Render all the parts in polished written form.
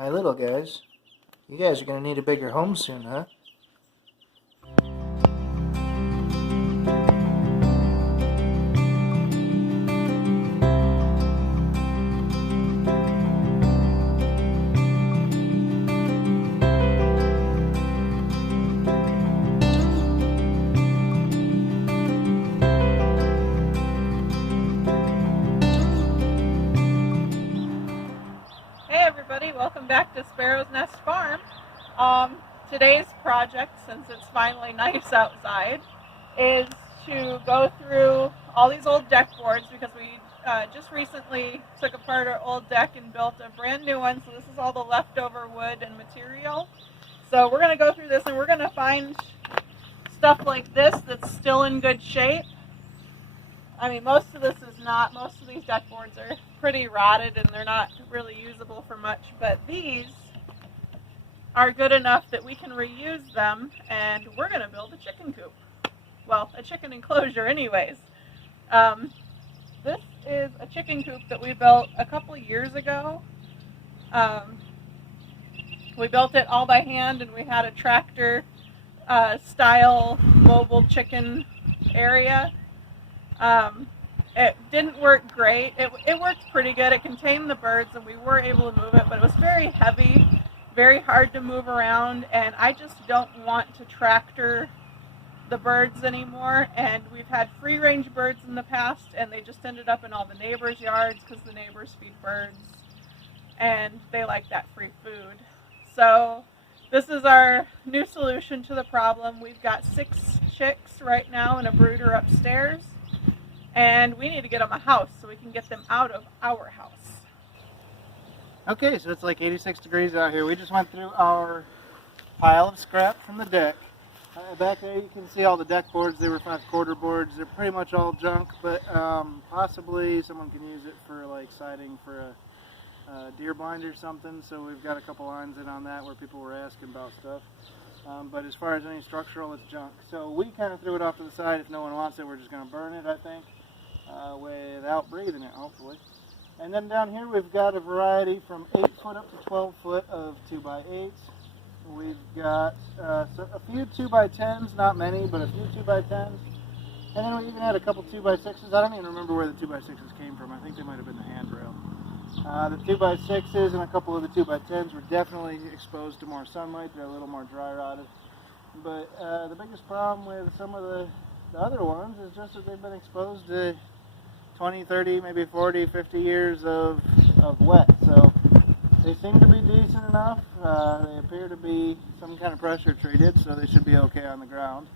Hi, little guys. You guys are gonna need a bigger home soon, huh? Hey everybody, welcome back to Sparrow's Nest Farm. Today's project, since it's finally nice outside, is to go through all these old deck boards because we just recently took apart our old deck and built a brand new one. So this is all the leftover wood and material. So we're going to go through this and we're going to find stuff like this that's still in good shape. I mean, most of this is not. Most of these deck boards are pretty rotted and they're not really usable for much, but these are good enough that we can reuse them, and we're going to build a chicken coop. Well, a chicken enclosure anyways. This is a chicken coop that we built a couple years ago. We built it all by hand, and we had a tractor style mobile chicken area. It didn't work great. It worked pretty good. It contained the birds and we were able to move it, but it was very heavy, very hard to move around, and I just don't want to tractor the birds anymore. And we've had free range birds in the past and they just ended up in all the neighbors' yards because the neighbors feed birds and they like that free food. So this is our new solution to the problem. We've got 6 chicks right now and a brooder upstairs. And we need to get them a house so we can get them out of our house. Okay, so it's like 86 degrees out here. We just went through our pile of scrap from the deck. Back there you can see all the deck boards. They were 5/4 boards. They're pretty much all junk, but possibly someone can use it for like siding for a deer blind or something. So we've got a couple lines in on that where people were asking about stuff. But as far as any structural, it's junk. So we kind of threw it off to the side. If no one wants it, we're just going to burn it, I think, without breathing it, hopefully. And then down here we've got a variety from 8 foot up to 12 foot of 2x8s. We've got a few 2x10s, not many, but a few 2x10s. And then we even had a couple 2x6s. I don't even remember where the 2x6s came from. I think they might have been the handrail. The 2x6s and a couple of the 2x10s were definitely exposed to more sunlight. They're a little more dry rotted. But the biggest problem with some of the other ones is just that they've been exposed to 20, 30, maybe 40, 50 years of wet. So they seem to be decent enough. They appear to be some kind of pressure treated, so they should be okay on the ground.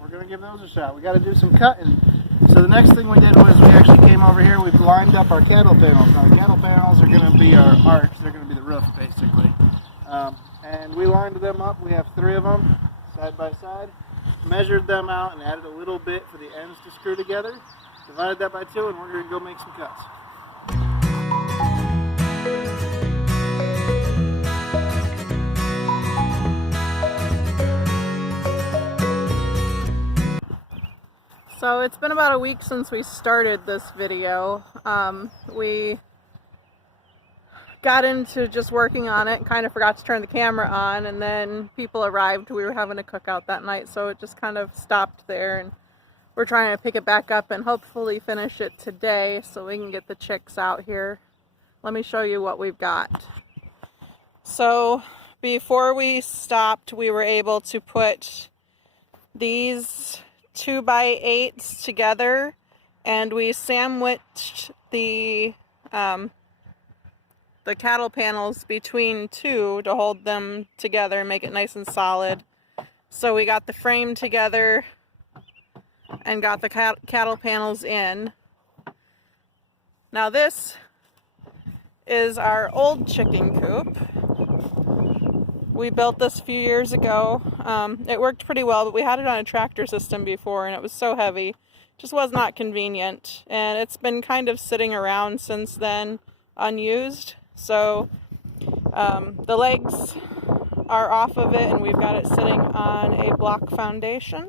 We're going to give those a shot. We got to do some cutting. So the next thing we did was we actually came over here. We've lined up our cattle panels. Now the cattle panels are going to be our arch. They're going to be the roof, basically. And we lined them up. We have 3 of them side by side. Measured them out and added a little bit for the ends to screw together. Divided that by 2, and we're going to go make some cuts. So it's been about a week since we started this video. We got into just working on it and kind of forgot to turn the camera on, and then people arrived. We were having a cookout that night, so it just kind of stopped there, and we're trying to pick it back up and hopefully finish it today so we can get the chicks out here. Let me show you what we've got. So before we stopped, we were able to put these 2x8s together, and we sandwiched the cattle panels between 2 to hold them together and make it nice and solid. So we got the frame together and got the cattle panels in. Now this is our old chicken coop. We built this a few years ago. It worked pretty well, but we had it on a tractor system before and it was so heavy. Just was not convenient. And it's been kind of sitting around since then, unused. So the legs are off of it and we've got it sitting on a block foundation.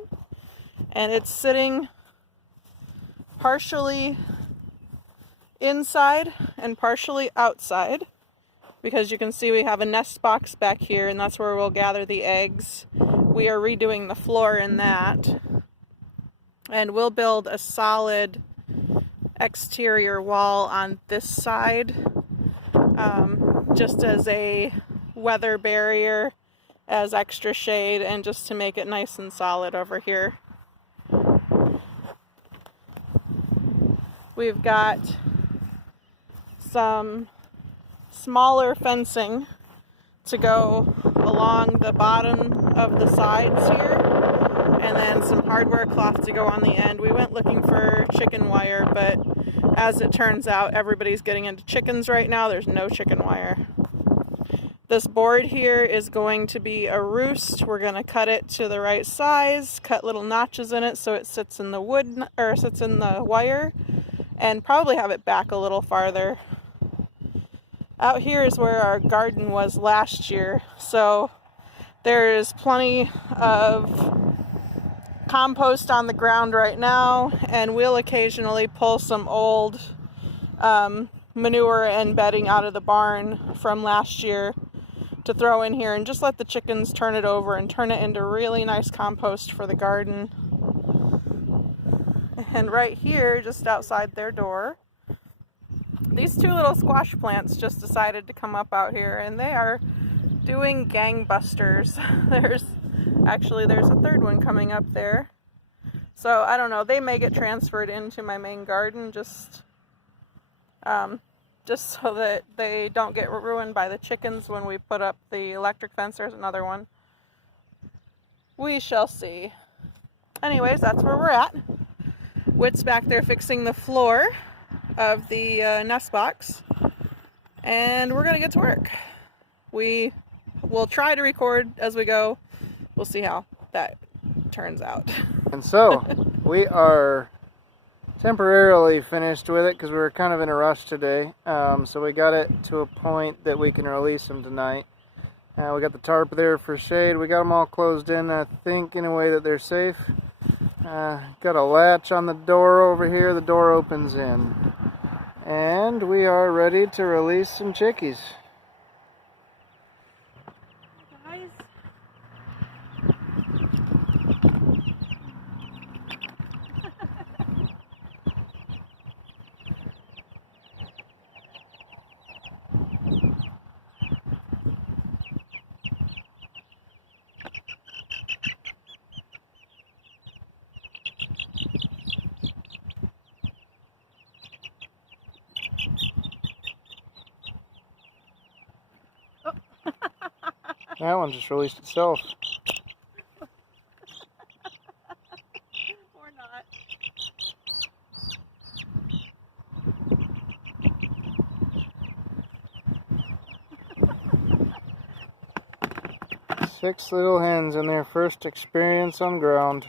And it's sitting partially inside and partially outside. because you can see we have a nest box back here, and that's where we'll gather the eggs. We are redoing the floor in that, and we'll build a solid exterior wall on this side, just as a weather barrier, as extra shade, and just to make it nice and solid over here. We've got some smaller fencing to go along the bottom of the sides here, and then some hardware cloth to go on the end. We went looking for chicken wire, but as it turns out, everybody's getting into chickens right now. There's no chicken wire. This board here is going to be a roost. We're going to cut it to the right size, cut little notches in it so it sits in the wood, or sits in the wire, and probably have it back a little farther. Out here is where our garden was last year, so there is plenty of compost on the ground right now, and we'll occasionally pull some old manure and bedding out of the barn from last year to throw in here and just let the chickens turn it over and turn it into really nice compost for the garden. And right here, just outside their door, these two little squash plants just decided to come up out here, and they are doing gangbusters. There's a third one coming up there. So I don't know, they may get transferred into my main garden just so that they don't get ruined by the chickens when we put up the electric fence. There's another one. We shall see. Anyways, that's where we're at. Whit's back there fixing the floor of the nest box, and we're gonna get to work. We will try to record as we go. We'll see how that turns out. And so we are temporarily finished with it because we were kind of in a rush today. So we got it to a point that we can release them tonight. We got the tarp there for shade. We got them all closed in, I think, in a way that they're safe. Got a latch on the door over here. The door opens in. And we are ready to release some chickies. Guys. 'Em. That one just released itself. Or not. Six little hens in their first experience on ground.